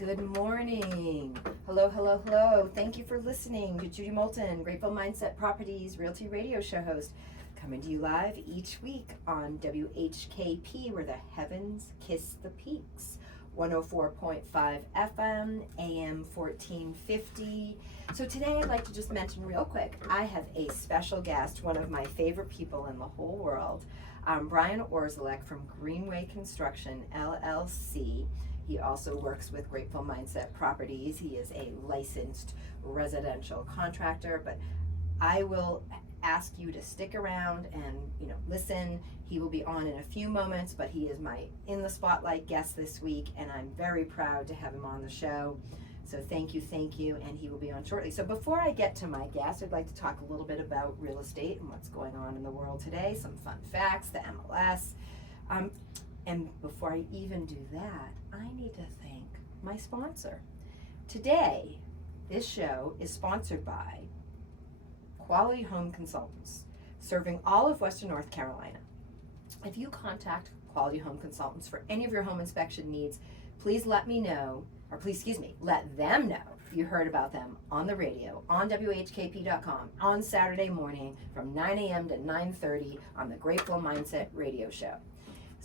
Good morning. Hello, hello, hello. Thank you for listening to Judy Moulton, Grateful Mindset Properties Realty Radio Show host, coming to you live each week on WHKP, where the heavens kiss the peaks. 104.5 FM, AM 1450. So today I'd like to just mention real quick, I have a special guest, one of my favorite people in the whole world, Brian Orzolek from Greenway Construction, LLC. He also works with Grateful Mindset Properties. He is a licensed residential contractor, but I will ask you to stick around and listen. He will be on in a few moments, but he is my in the spotlight guest this week, and I'm very proud to have him on the show. So thank you, and he will be on shortly. So before I get to my guest, I'd like to talk a little bit about real estate and what's going on in the world today, some fun facts, the MLS. And before I even do that, I need to thank my sponsor. Today, this show is sponsored by Quality Home Consultants, serving all of Western North Carolina. If you contact Quality Home Consultants for any of your home inspection needs, please let them know you heard about them on the radio, on WHKP.com, on Saturday morning from 9 a.m. to 9:30 on the Grateful Mindset Radio Show.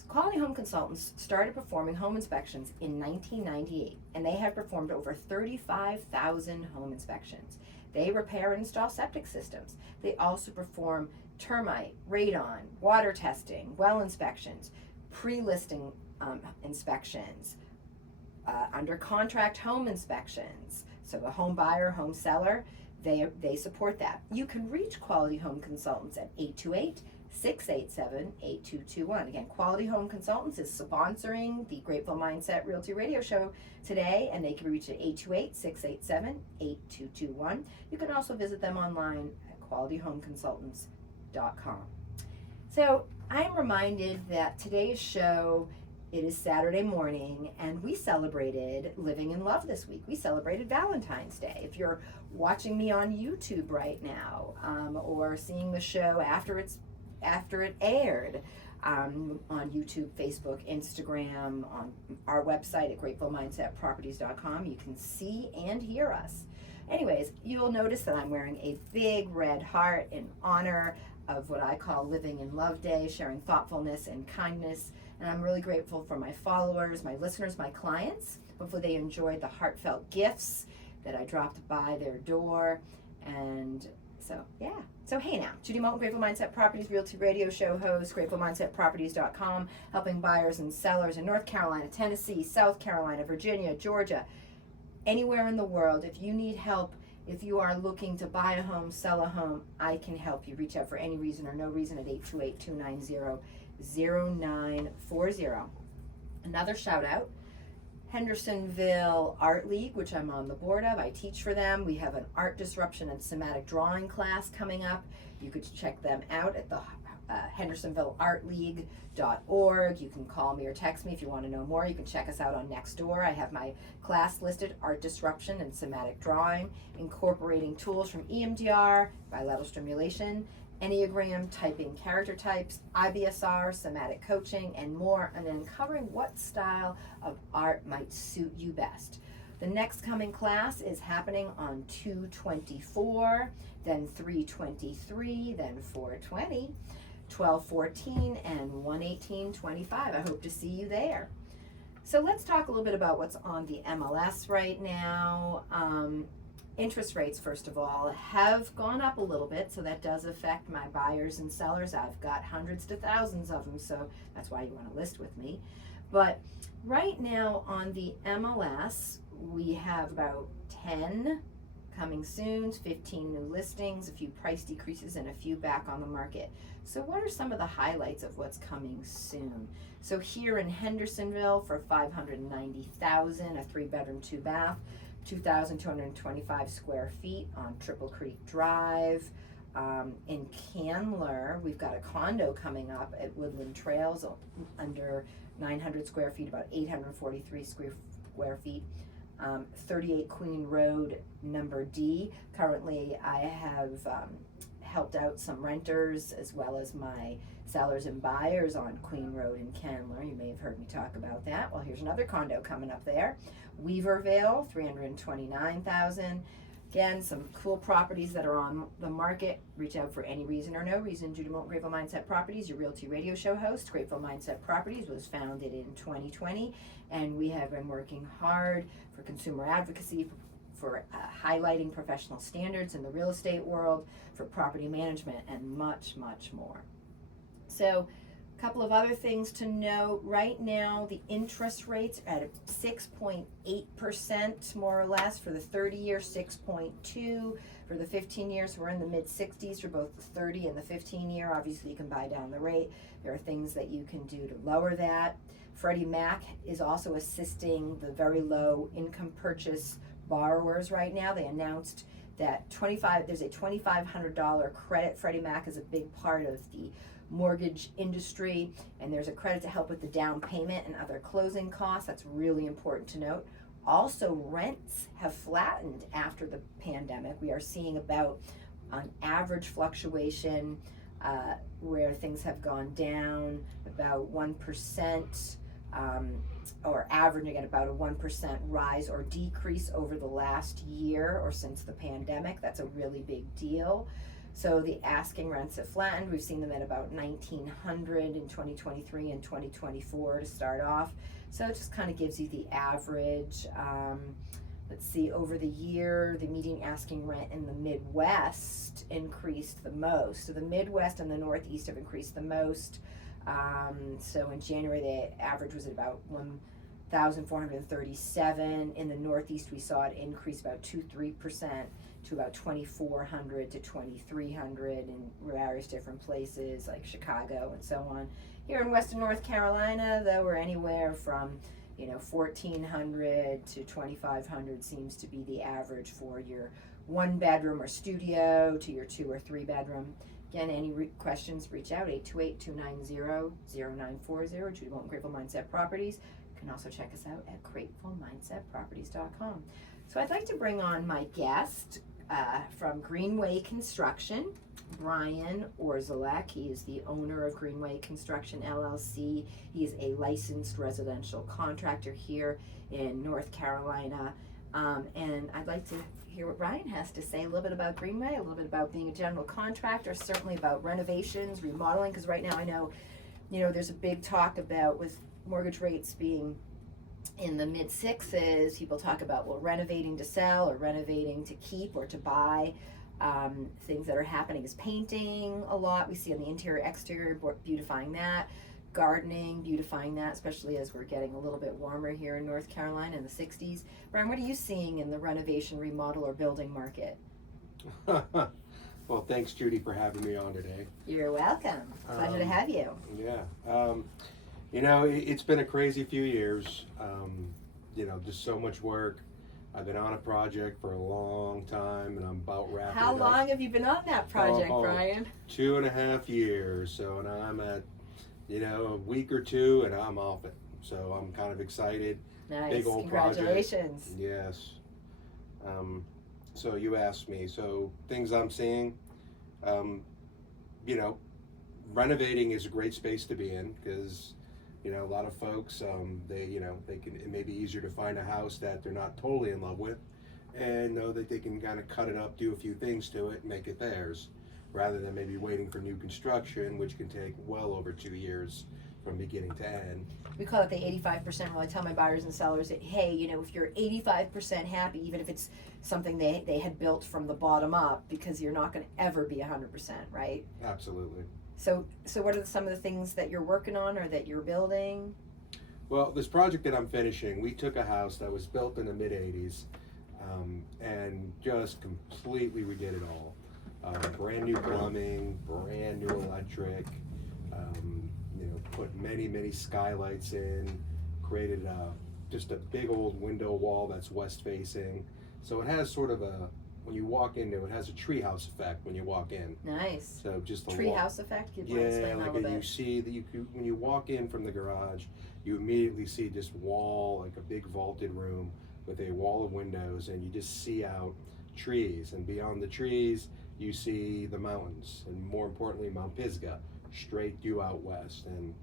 Quality Home Consultants started performing home inspections in 1998, and they have performed over 35,000 home inspections. They repair and install septic systems. They also perform termite, radon, water testing, well inspections, pre-listing inspections, under contract home inspections. So a home buyer, home seller, they support that. You can reach Quality Home Consultants at 828-687-8221. Again, Quality Home Consultants is sponsoring the Grateful Mindset Realty Radio Show today, and they can reach at 828-687-8221. You can also visit them online at qualityhomeconsultants.com. So I'm reminded that today's show, it is Saturday morning, and we celebrated Living in Love this week. We celebrated Valentine's Day. If you're watching me on YouTube right now, or seeing the show after it aired, on YouTube, Facebook, Instagram, on our website at gratefulmindsetproperties.com, you can see and hear us. Anyways, you'll notice that I'm wearing a big red heart in honor of what I call Living in Love Day, sharing thoughtfulness and kindness. And I'm really grateful for my followers, my listeners, my clients. Hopefully they enjoyed the heartfelt gifts that I dropped by their door. And so, yeah. So, hey now, Judy Moulton, Grateful Mindset Properties Realty Radio Show host, gratefulmindsetproperties.com, helping buyers and sellers in North Carolina, Tennessee, South Carolina, Virginia, Georgia, anywhere in the world. If you need help, if you are looking to buy a home, sell a home, I can help you. Reach out for any reason or no reason at 828-290-0940. Another shout out, Hendersonville Art League, which I'm on the board of. I teach for them. We have an art disruption and somatic drawing class coming up. You could check them out at the hendersonvilleartleague.org. You can call me or text me if you want to know more. You can check us out on Nextdoor. I have my class listed, Art Disruption and Somatic Drawing, incorporating tools from EMDR, bilateral stimulation, Enneagram, typing character types, IBSR, somatic coaching, and more, and uncovering what style of art might suit you best. The next coming class is happening on 2/24, then 3/23, then 4/20, 12/14, and 1/18/25. I hope to see you there. So let's talk a little bit about what's on the MLS right now. Interest rates, first of all, have gone up a little bit, so that does affect my buyers and sellers. I've got hundreds to thousands of them, so that's why you want to list with me. But right now on the MLS, we have about 10 coming soon, 15 new listings, a few price decreases, and a few back on the market. So what are some of the highlights of what's coming soon? So here in Hendersonville for $590,000, a 3-bedroom, 2-bath, 2,225 square feet on Triple Creek Drive. In Candler, we've got a condo coming up at Woodland Trails, under 900 square feet, about 843 square feet. 38 Queen Road, number D. Currently, I have helped out some renters as well as my sellers and buyers on Queen Road in Candler. You may have heard me talk about that. Well, here's another condo coming up there. Weaverville, $329,000. Again, some cool properties that are on the market. Reach out for any reason or no reason. Judy Moulton, Grateful Mindset Properties, your Realty Radio Show host. Grateful Mindset Properties was founded in 2020, and we have been working hard for consumer advocacy, for highlighting professional standards in the real estate world, for property management, and much, much more. So, a couple of other things to note. Right now, the interest rates are at 6.8%, more or less, for the 30-year, 6.2%. For the 15 years, we're in the mid-60s for both the 30 and the 15-year. Obviously, you can buy down the rate. There are things that you can do to lower that. Freddie Mac is also assisting the very low income purchase borrowers right now. They announced that there's a $2,500 credit. Freddie Mac is a big part of the mortgage industry, and there's a credit to help with the down payment and other closing costs. That's really important to note. Also, rents have flattened after the pandemic. We are seeing about an average fluctuation where things have gone down about 1%, or averaging at about a 1% rise or decrease over the last year or since the pandemic. That's a really big deal. So the asking rents have flattened. We've seen them at about $1,900 in 2023 and 2024 to start off. So it just kind of gives you the average. Let's see, over the year, the median asking rent in the Midwest increased the most. So the Midwest and the Northeast have increased the most. So in January, the average was at about $1,437. In the Northeast, we saw it increase about 2-3% to about $2,400 to $2,300 in various different places like Chicago and so on. Here in Western North Carolina, though, we're anywhere from $1,400 to $2,500 seems to be the average for your 1-bedroom or studio to your 2 or 3 bedroom. Again, any questions, reach out, 828-290-0940, Judy Moulton, Grateful Mindset Properties. You can also check us out at gratefulmindsetproperties.com. So I'd like to bring on my guest from Greenway Construction, Brian Orzolek. He is the owner of Greenway Construction, LLC. He is a licensed residential contractor here in North Carolina. And I'd like to hear what Brian has to say, a little bit about Greenway, a little bit about being a general contractor, certainly about renovations, remodeling, because right now I know, there's a big talk about with mortgage rates being in the mid-6s, people talk about, renovating to sell or renovating to keep or to buy. Things that are happening is painting a lot. We see on the interior, exterior, beautifying that. Gardening, beautifying that, especially as we're getting a little bit warmer here in North Carolina in the 60s. Brian, what are you seeing in the renovation, remodel, or building market? Well, thanks, Judy, for having me on today. You're welcome. Pleasure to have you. Yeah. It's been a crazy few years. Just so much work. I've been on a project for a long time, and I'm about wrapping it up. How long have you been on that project, Brian? 2.5 years. So, and I'm at, a week or two, and I'm off it. So I'm kind of excited. Nice. Big old Congratulations. Project. Yes. So you asked me. So things I'm seeing, renovating is a great space to be in because, a lot of folks, it may be easier to find a house that they're not totally in love with and know that they can kind of cut it up, do a few things to it, and make it theirs, rather than maybe waiting for new construction, which can take well over 2 years from beginning to end. We call it the 85% rule. I tell my buyers and sellers that, hey, if you're 85% happy, even if it's something they had built from the bottom up, because you're not going to ever be 100%, right? Absolutely. So what are some of the things that you're working on or that you're building? Well, this project that I'm finishing, we took a house that was built in the mid-'80s and just completely redid it all. Brand new plumbing, brand new electric, put many skylights in, created just a big old window wall that's west facing. So it has sort of when you walk into it, has a treehouse effect when you walk in. Nice. So just a treehouse effect? You see that when you walk in from the garage, you immediately see this wall, like a big vaulted room with a wall of windows, and you just see out trees, and beyond the trees you see the mountains, and more importantly, Mount Pisgah, straight due out west. And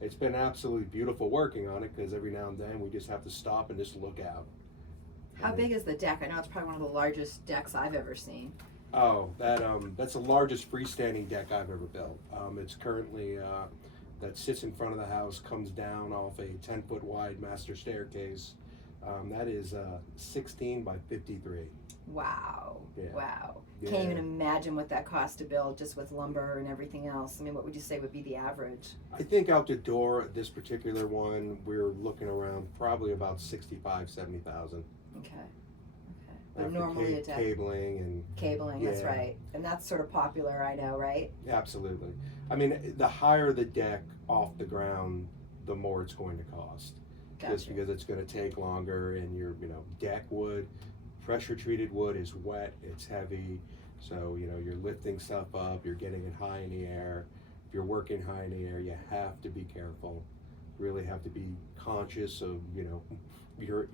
it's been absolutely beautiful working on it, because every now and then we just have to stop and just look out. How And big is the deck? I know it's probably one of the largest decks I've ever seen. Oh, that's the largest freestanding deck I've ever built. It's currently that sits in front of the house, comes down off a 10-foot wide master staircase. That is 16 by 53. Wow. Yeah. Wow. Yeah. Can't even imagine what that cost to build just with lumber and everything else. I mean, what would you say would be the average? I think out the door, this particular one, we're looking around probably about 65, 70,000. Okay. Okay. But After normally a deck. cabling and Cabling, that's yeah. right. And that's sort of popular, I know, right? absolutely. I mean, the higher the deck off the ground, the more it's going to cost. Just Gotcha. because it's going to take longer, and your deck wood, pressure treated wood, is wet, it's heavy, so you're lifting stuff up, you're getting it high in the air. If you're working high in the air, you have to be careful, really have to be conscious of you're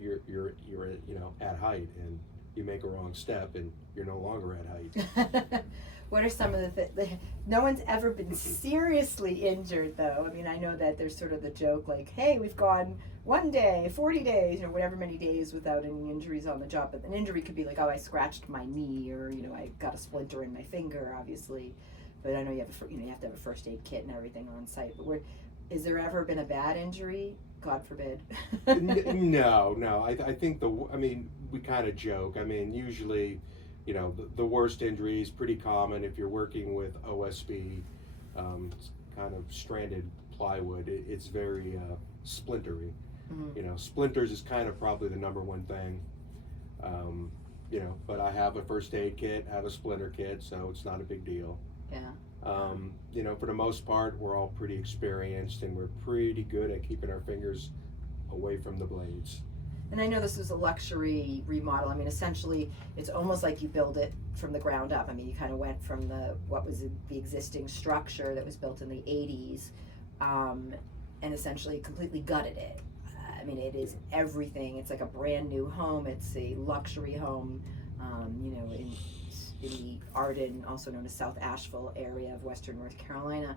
at height, and you make a wrong step and you're no longer at height. What are some of the things? No one's ever been seriously injured, though. I mean, I know that there's sort of the joke, like, hey, we've gone 1 day, 40 days, whatever many days without any injuries on the job. But an injury could be like, oh, I scratched my knee, or I got a splinter in my finger, obviously. But I know you have you have to have a first aid kit and everything on site. But is there ever been a bad injury? God forbid. No. I think we kind of joke. I mean, usually, the worst injury is pretty common if you're working with OSB, it's kind of stranded plywood. It's very splintery. Mm-hmm. Splinters is kind of probably the number one thing. But I have a first aid kit, have a splinter kit, so it's not a big deal. Yeah. For the most part, we're all pretty experienced, and we're pretty good at keeping our fingers away from the blades. And I know this was a luxury remodel. I mean, essentially, it's almost like you build it from the ground up. I mean, you kind of went from what was the existing structure that was built in the 80s, and essentially completely gutted it. I mean, it is everything. It's like a brand new home. It's a luxury home, in the Arden, also known as South Asheville area of Western North Carolina.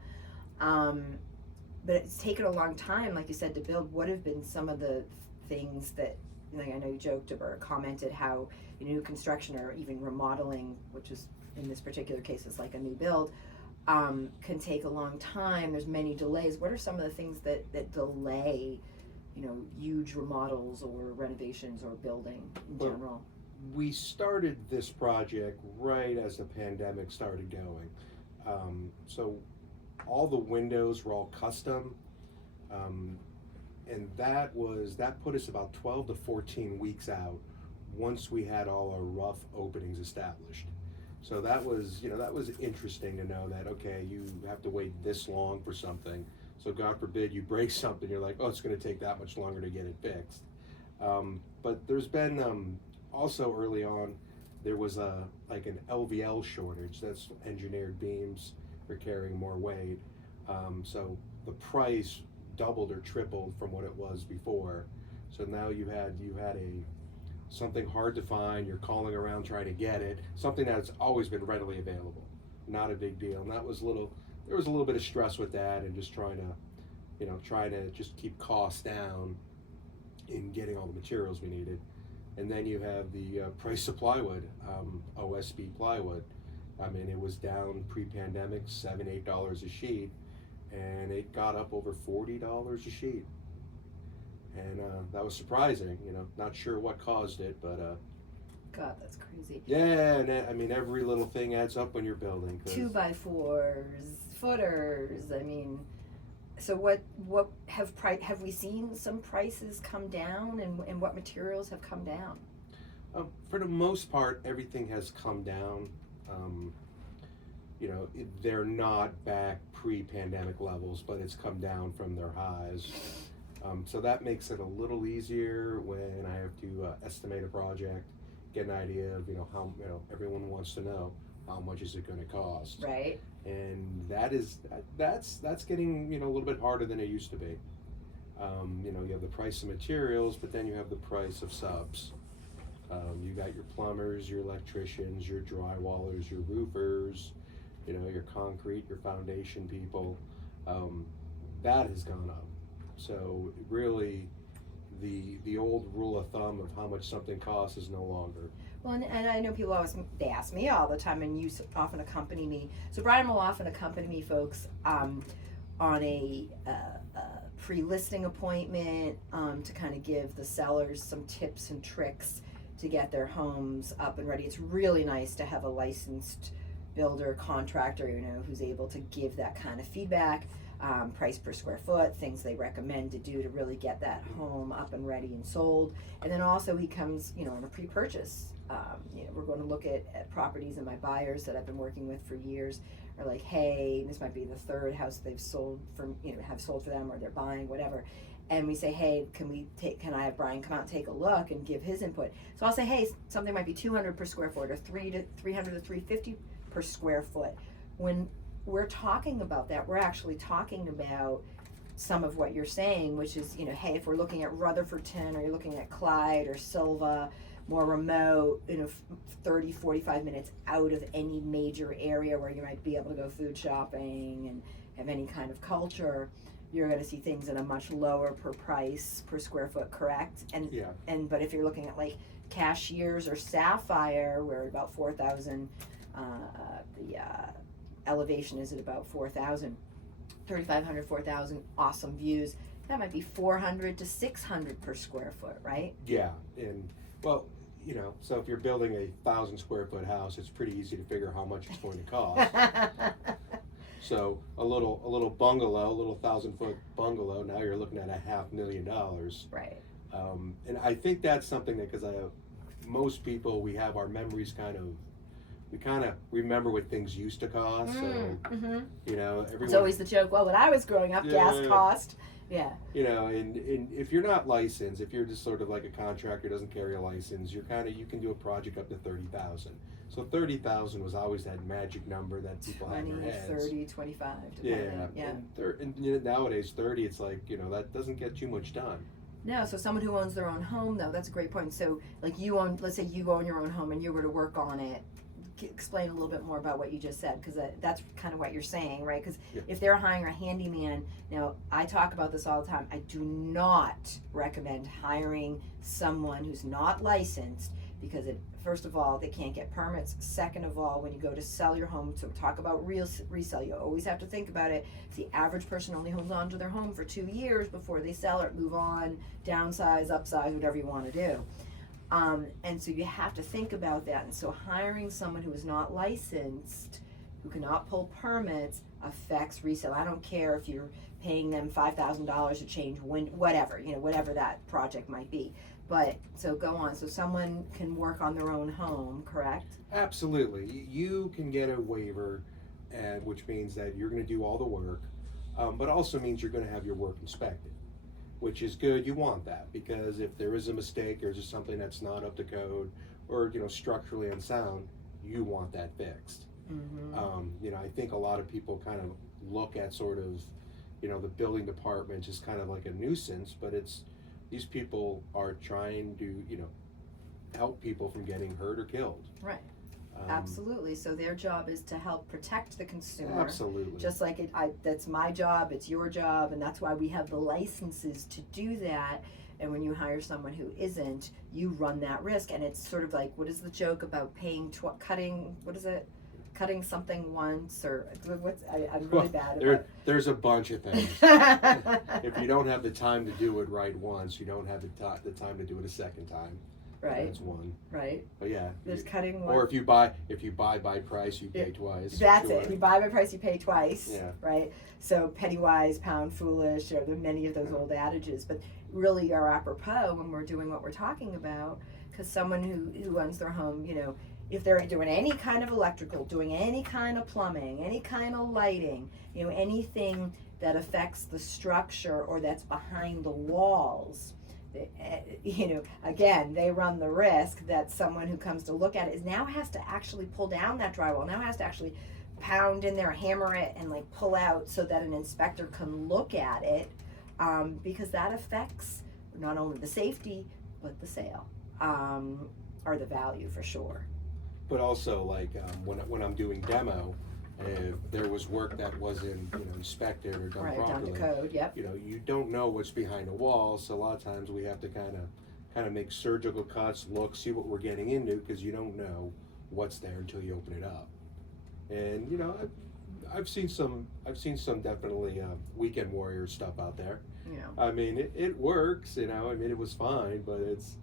But it's taken a long time, like you said, to build. What have been some of the things that, I know you joked or commented how new construction or even remodeling, which is in this particular case is like a new build, can take a long time. There's many delays. What are some of the things that delay, huge remodels or renovations or building in general? We started this project right as the pandemic started going. So all the windows were all custom. And that put us about 12 to 14 weeks out once we had all our rough openings established. So that was interesting to know that, okay, you have to wait this long for something. So God forbid you break something, you're like, oh, it's going to take that much longer to get it fixed. But there's been, also early on, there was an LVL shortage. That's engineered beams for carrying more weight. So the price doubled or tripled from what it was before. So now you had something hard to find, you're calling around trying to get it, something that's always been readily available, not a big deal. And there was a little bit of stress with that, and just trying to just keep costs down in getting all the materials we needed. And then you have the price of plywood, OSB plywood. I mean, it was down pre-pandemic, $7, $8 a sheet, and it got up over $40 a sheet. And that was surprising, not sure what caused it, but God, that's crazy. yeah, and I mean, every little thing adds up when you're building. 2x4s, footers. I mean, so what have we seen some prices come down, and what materials have come down? For the most part, everything has come down. They're not back pre-pandemic levels, but it's come down from their highs. So that makes it a little easier when I have to estimate a project, get an idea of how everyone wants to know how much is it going to cost. Right. And that's getting a little bit harder than it used to be. You have the price of materials, but then you have the price of subs. You got your plumbers, your electricians, your drywallers, your roofers, you know, your concrete, your foundation people. That has gone up. So really, the old rule of thumb of how much something costs is no longer. Well, and I know people always, they ask me all the time, and you often accompany me. So Brian will often accompany me, folks, on a pre-listing appointment to kind of give the sellers some tips and tricks to get their homes up and ready. It's really nice to have a licensed builder, contractor, you know, who's able to give that kind of feedback, price per square foot, things they recommend to do to really get that home up and ready and sold. And then also he comes, you know, on a pre-purchase. You know, we're going to look at properties, and my buyers that I've been working with for years are like, hey, this might be the third house they've sold for, you know, have sold for them, or they're buying, whatever. And we say, hey, can I have Brian come out and take a look and give his input? So I'll say, hey, something might be 200 per square foot, or 300 to 350 per square foot. When we're talking about that, we're actually talking about some of what you're saying, which is, you know, hey, if we're looking at Rutherfordton, or you're looking at Clyde or Silva, more remote, you know, 30, 45 minutes out of any major area where you might be able to go food shopping and have any kind of culture, you're going to see things at a much lower per price per square foot, correct? And but if you're looking at like Cashiers or Sapphire, where about 4,000, the elevation is at about 4,000, 3,500, 4,000, awesome views. That might be 400 to 600 per square foot, right? Yeah, and well, you know, so if you're building a 1,000 square foot house, it's pretty easy to figure how much it's going to cost. So a little bungalow, a little 1,000-foot bungalow, now you're looking at $500,000. Right. And I think that's something that, because most people, we have our memories we kind of remember what things used to cost. So, you know, everyone. It's always the joke, well, when I was growing up, gas cost. Yeah. You know, and if you're not licensed, if you're just sort of like a contractor who doesn't carry a license, you can do a project up to 30,000. So 30,000 was always that magic number that people had in their heads. 30, 25. Yeah. Yeah. And you know, nowadays 30, it's like, you know, that doesn't get too much done. No, so someone who owns their own home, though, that's a great point. So, like, let's say you own your own home and you were to work on it. Explain a little bit more about what you just said, because that's kind of what you're saying, right? Because if they're hiring a handyman, now I talk about this all the time, I do not recommend hiring someone who's not licensed, because first of all, they can't get permits. Second of all, when you go to sell your home, so talk about resale, you always have to think about it. The average person only holds on to their home for 2 years before they sell it, move on, downsize, upsize, whatever you want to do. And so you have to think about that. And so hiring someone who is not licensed, who cannot pull permits, affects resale. I don't care if you're paying them $5,000 to change whatever, you know, whatever that project might be. But so go on. So someone can work on their own home, correct? Absolutely. You can get a waiver, which means that you're going to do all the work, but also means you're going to have your work inspected, which is good. You want that, because if there is a mistake or just something that's not up to code, or, you know, structurally unsound, you want that fixed. You know, I think a lot of people kind of look at sort of, you know, the building department just kind of like a nuisance, but these people are trying to, you know, help people from getting hurt or killed. Right. Absolutely. So their job is to help protect the consumer. Absolutely. Just like that's my job, it's your job, and that's why we have the licenses to do that. And when you hire someone who isn't, you run that risk. And it's sort of like, what is the joke about paying cutting something once, or I'm really bad at it. There's a bunch of things. If you don't have the time to do it right once, you don't have the time to do it a second time. Right. That's one. Right. But yeah. There's cutting one. Or if you buy by price, you pay twice. That's it. If you buy by price, you pay twice. Yeah. Right. So penny wise, pound foolish. You know, there are many of those old adages, but really are apropos when we're doing what we're talking about. Because someone who owns their home, you know, if they're doing any kind of electrical, doing any kind of plumbing, any kind of lighting, you know, anything that affects the structure or that's behind the walls, you know, again, they run the risk that someone who comes to look at it now has to actually pull down that drywall, now has to actually pound in there, hammer it, and like pull out so that an inspector can look at it, because that affects not only the safety but the sale. are the value for sure. But also, like, when I'm doing demo, if there was work that wasn't, inspected or done Right, down properly, to code, yep. you don't know what's behind the wall. So a lot of times we have to kind of make surgical cuts, look, see what we're getting into, because you don't know what's there until you open it up. And I've seen some definitely weekend warrior stuff out there. Yeah. I mean, it works. I mean, it was fine, but it's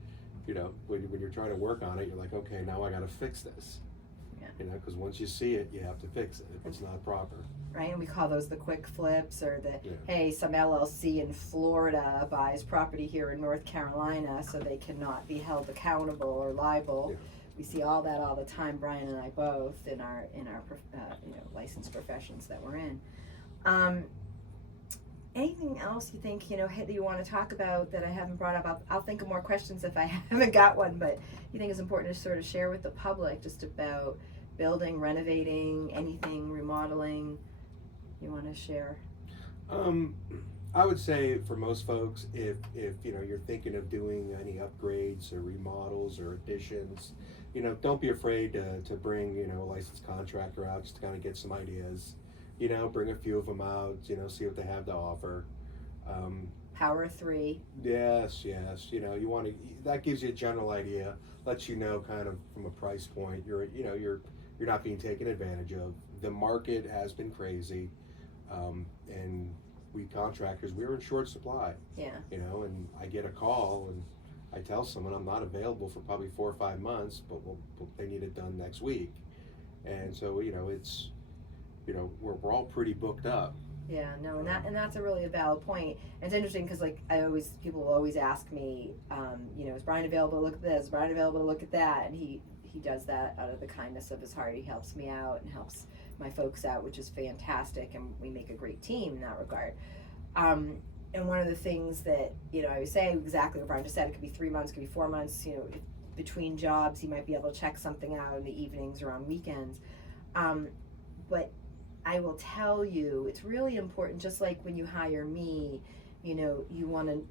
when you're trying to work on it, you're like, okay, now I got to fix this. Yeah. Because once you see it, you have to fix it if it's not proper. Right, and we call those the quick flips, or the, Yeah. hey, some LLC in Florida buys property here in North Carolina so they cannot be held accountable or liable. Yeah. We see all that all the time, Brian and I both, in our licensed professions that we're in. Anything else you think, that you want to talk about that I haven't brought up? I'll think of more questions if I haven't got one, but you think it's important to sort of share with the public just about building, renovating, anything, remodeling you want to share? I would say for most folks, if you're thinking of doing any upgrades or remodels or additions, don't be afraid to bring a licensed contractor out just to kind of get some ideas. Bring a few of them out, see what they have to offer. Power of three. Yes. You want to. That gives you a general idea. Lets you know kind of from a price point. You're not being taken advantage of. The market has been crazy, and we contractors, we're in short supply. Yeah. And I get a call and I tell someone I'm not available for probably 4 or 5 months, but they need it done next week, and so it's. We're all pretty booked up. Yeah, no, and that's a really valid point. And it's interesting because people will always ask me, is Brian available to look at this? Is Brian available to look at that? And he does that out of the kindness of his heart. He helps me out and helps my folks out, which is fantastic, and we make a great team in that regard. And one of the things that I would say exactly what Brian just said, it could be 3 months, it could be 4 months. Between jobs, he might be able to check something out in the evenings or on weekends, but I will tell you, it's really important. Just like when you hire me, you want to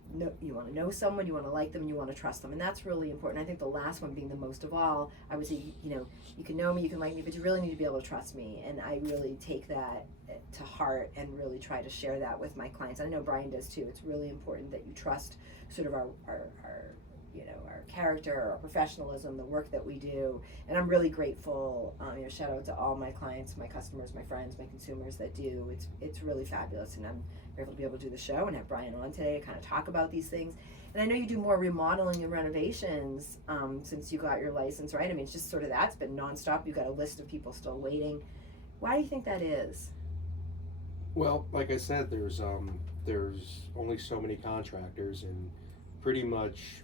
know someone, you want to like them, and you want to trust them, and that's really important. I think the last one being the most of all. I would say, you can know me, you can like me, but you really need to be able to trust me, and I really take that to heart and really try to share that with my clients. I know Brian does too. It's really important that you trust sort of our character, our professionalism, the work that we do, and I'm really grateful. Shout out to all my clients, my customers, my friends, my consumers that do. It's really fabulous, and I'm grateful to be able to do the show and have Brian on today to kind of talk about these things. And I know you do more remodeling and renovations since you got your license, right? I mean, it's just sort of that's been nonstop. You've got a list of people still waiting. Why do you think that is? Well, like I said, there's only so many contractors, and pretty much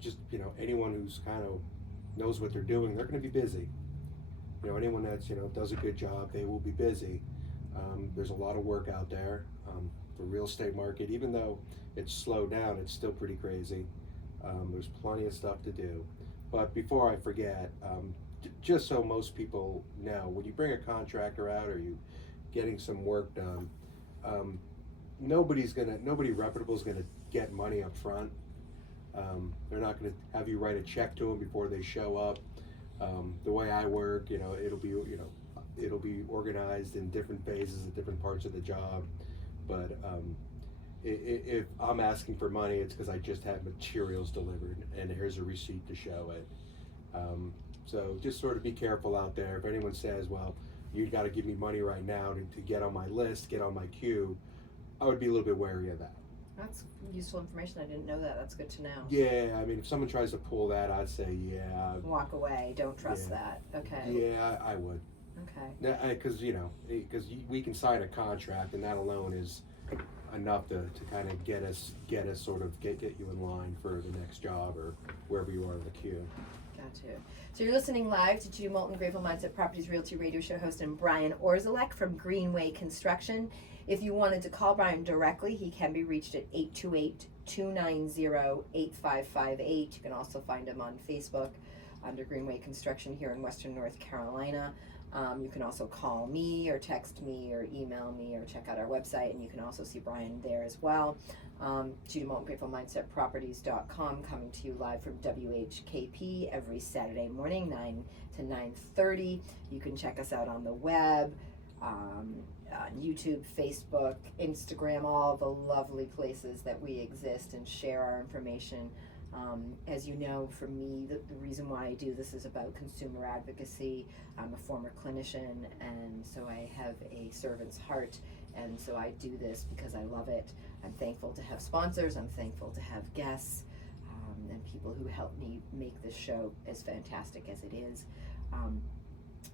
just anyone who's kind of knows what they're doing, they're going to be busy. Anyone that's does a good job, they will be busy. There's a lot of work out there. The real estate market, even though it's slowed down, it's still pretty crazy. There's plenty of stuff to do. But before I forget, just so most people know, when you bring a contractor out or you getting some work done, nobody reputable is gonna get money up front. They're not going to have you write a check to them before they show up. The way I work, it'll be organized in different phases at different parts of the job. But if I'm asking for money, it's because I just had materials delivered, and here's a receipt to show it. So just sort of be careful out there. If anyone says, well, you got to give me money right now to get on my list, get on my queue, I would be a little bit wary of that. That's useful information. I didn't know that. That's good to know. Yeah, I mean, if someone tries to pull that, I'd say, yeah. Walk away. Don't trust that. Okay. Yeah, I would. Okay. Because we can sign a contract, and that alone is enough to kind of get us sort of get you in line for the next job or wherever you are in the queue. Gotcha. So you're listening live to Judy Moulton, Grateful Mindset Properties Realty Radio Show host, and Brian Orzolek from Greenway Construction. If you wanted to call Brian directly, he can be reached at 828-290-8558. You can also find him on Facebook under Greenway Construction here in Western North Carolina. You can also call me or text me or email me or check out our website, and you can also see Brian there as well. Judy Moulton, GratefulMindsetProperties.com, coming to you live from WHKP every Saturday morning, 9 to 9:30. You can check us out on the web, on YouTube, Facebook, Instagram, all the lovely places that we exist and share our information. As you know, for me, the reason why I do this is about consumer advocacy. I'm a former clinician, and so I have a servant's heart, and so I do this because I love it. I'm thankful to have sponsors, I'm thankful to have guests, and people who help me make this show as fantastic as it is.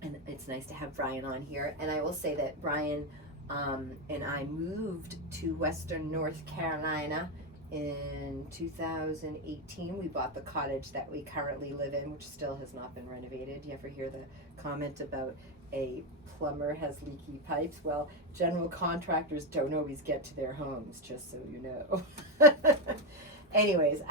And it's nice to have Brian on here. And I will say that Brian and I moved to Western North Carolina in 2018. We bought the cottage that we currently live in, which still has not been renovated. You ever hear the comment about a plumber has leaky pipes? Well, general contractors don't always get to their homes, just so you know. Anyways,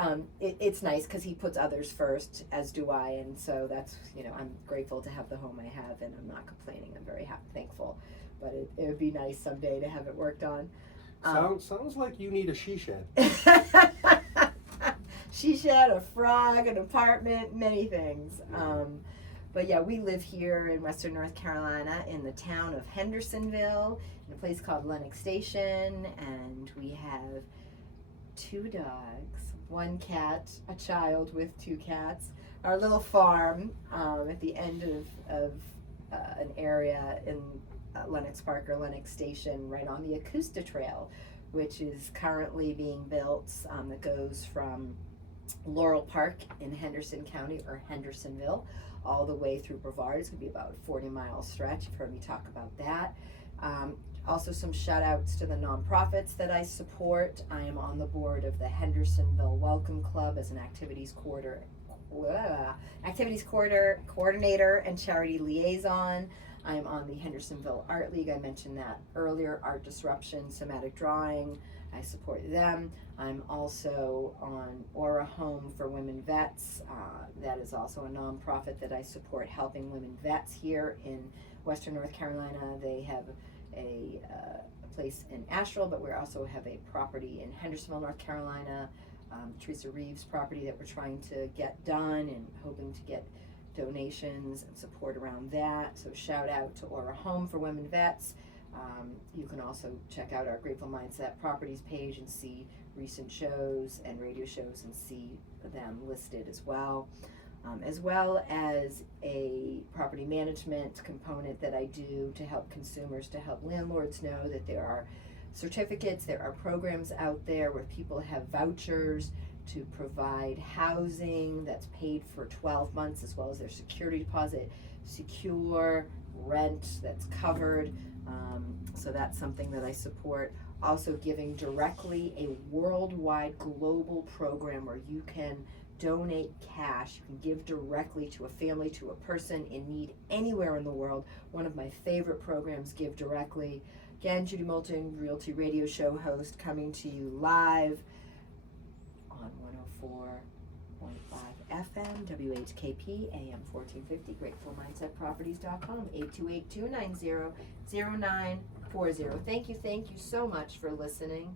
it's nice because he puts others first, as do I, and so that's, I'm grateful to have the home I have, and I'm not complaining. I'm very thankful, but it would be nice someday to have it worked on. Sounds like you need a she shed. She shed, a frog, an apartment, many things. But yeah, we live here in Western North Carolina in the town of Hendersonville, in a place called Lenox Station, and we have 2 dogs, 1 cat, a child with 2 cats. Our little farm at the end of an area in Lenox Park or Lenox Station, right on the Acosta Trail, which is currently being built, that goes from Laurel Park in Henderson County or Hendersonville all the way through Brevard. It's going to be about a 40-mile stretch. You've heard me talk about that. Also some shout outs to the nonprofits that I support. I am on the board of the Hendersonville Welcome Club as an activities coordinator and charity liaison. I'm on the Hendersonville Art League. I mentioned that earlier. Art Disruption, Somatic Drawing. I support them. I'm also on Aura Home for Women Vets. That is also a nonprofit that I support, helping women vets here in Western North Carolina. They have a place in Asheville, but we also have a property in Hendersonville, North Carolina, Teresa Reeves' property that we're trying to get done and hoping to get donations and support around that. So shout out to Aura Home for Women Vets. You can also check out our Grateful Mindset Properties page and see recent shows and radio shows and see them listed as well as a property management component that I do to help consumers, to help landlords know that there are certificates, there are programs out there where people have vouchers to provide housing that's paid for 12 months, as well as their security deposit, secure rent that's covered. So that's something that I support. Also giving directly, a worldwide global program where you can donate cash. You can give directly to a family, to a person in need anywhere in the world. One of my favorite programs, Give Directly. Again, Judy Moulton, Realty Radio Show host, coming to you live on 104.5 FM, WHKP, AM 1450, GratefulMindsetProperties.com, 828-290-0940. Thank you so much for listening.